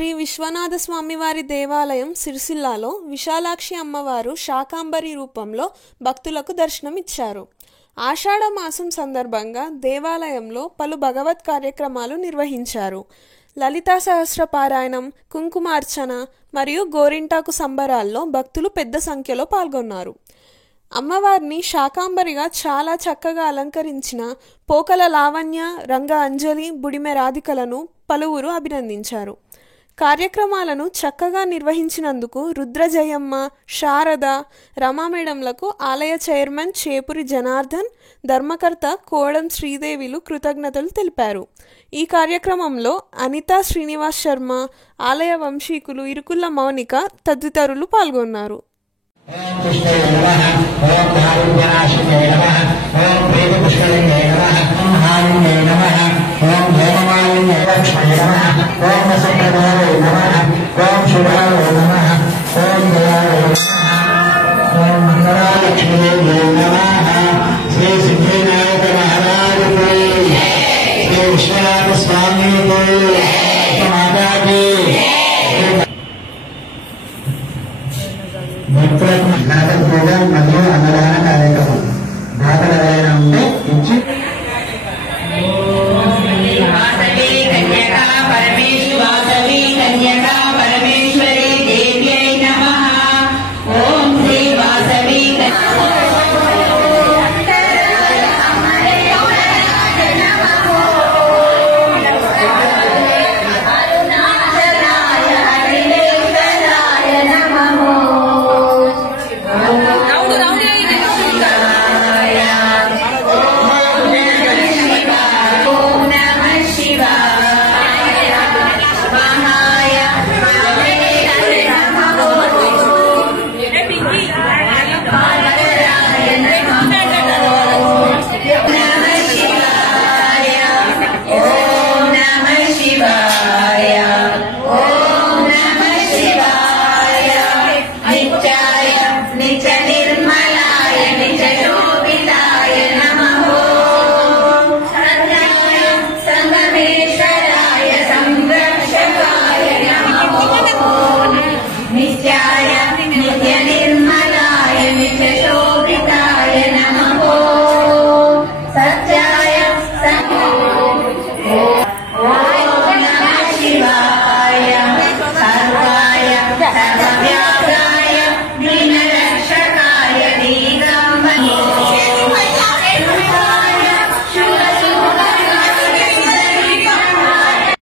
శ్రీ విశ్వనాథ స్వామివారి దేవాలయం సిరిసిల్లాలో విశాలాక్షి అమ్మవారు శాకాంబరి రూపంలో భక్తులకు దర్శనమిచ్చారు. ఆషాఢ మాసం సందర్భంగా దేవాలయంలో పలు భగవత్ కార్యక్రమాలు నిర్వహించారు. లలితా సహస్ర పారాయణం, కుంకుమార్చన మరియు గోరింటాకు సంబరాల్లో భక్తులు పెద్ద సంఖ్యలో పాల్గొన్నారు. అమ్మవారిని శాకాంబరిగా చాలా చక్కగా అలంకరించిన పోకల లావణ్య, రంగ అంజలి, బుడిమె రాధికలను పలువురు అభినందించారు. కార్యక్రమాలను చక్కగా నిర్వహించినందుకు రుద్రజయమ్మ, శారద, రమా మేడంలకు ఆలయ చైర్మన్ చేపురి జనార్దన్, ధర్మకర్త కోడం శ్రీదేవిలు కృతజ్ఞతలు తెలిపారు. ఈ కార్యక్రమంలో అనితా శ్రీనివాస్ శర్మ, ఆలయ వంశీకులు ఇరుకుల్ల మౌనిక తదితరులు పాల్గొన్నారు. ఓం కృష్ణే నమః. ఓం కారుణ్యనాశినే నమః. ఓం ప్రేమపుష్కరిణే నమః. ఓం హారిణ్యే నమః. ఓం హేమమాలిన్యే లక్ష్మీ నమః. ఓం వసంతదేవే నమః. ఓం శుభాయ నమః. ఓం దయాయ నమః. ఓం మంగళాలక్ష్మీ నమః. శ్రీ సిద్ధివినాయక మహారాజుకి, శ్రీ విశ్వనాథ స్వామికి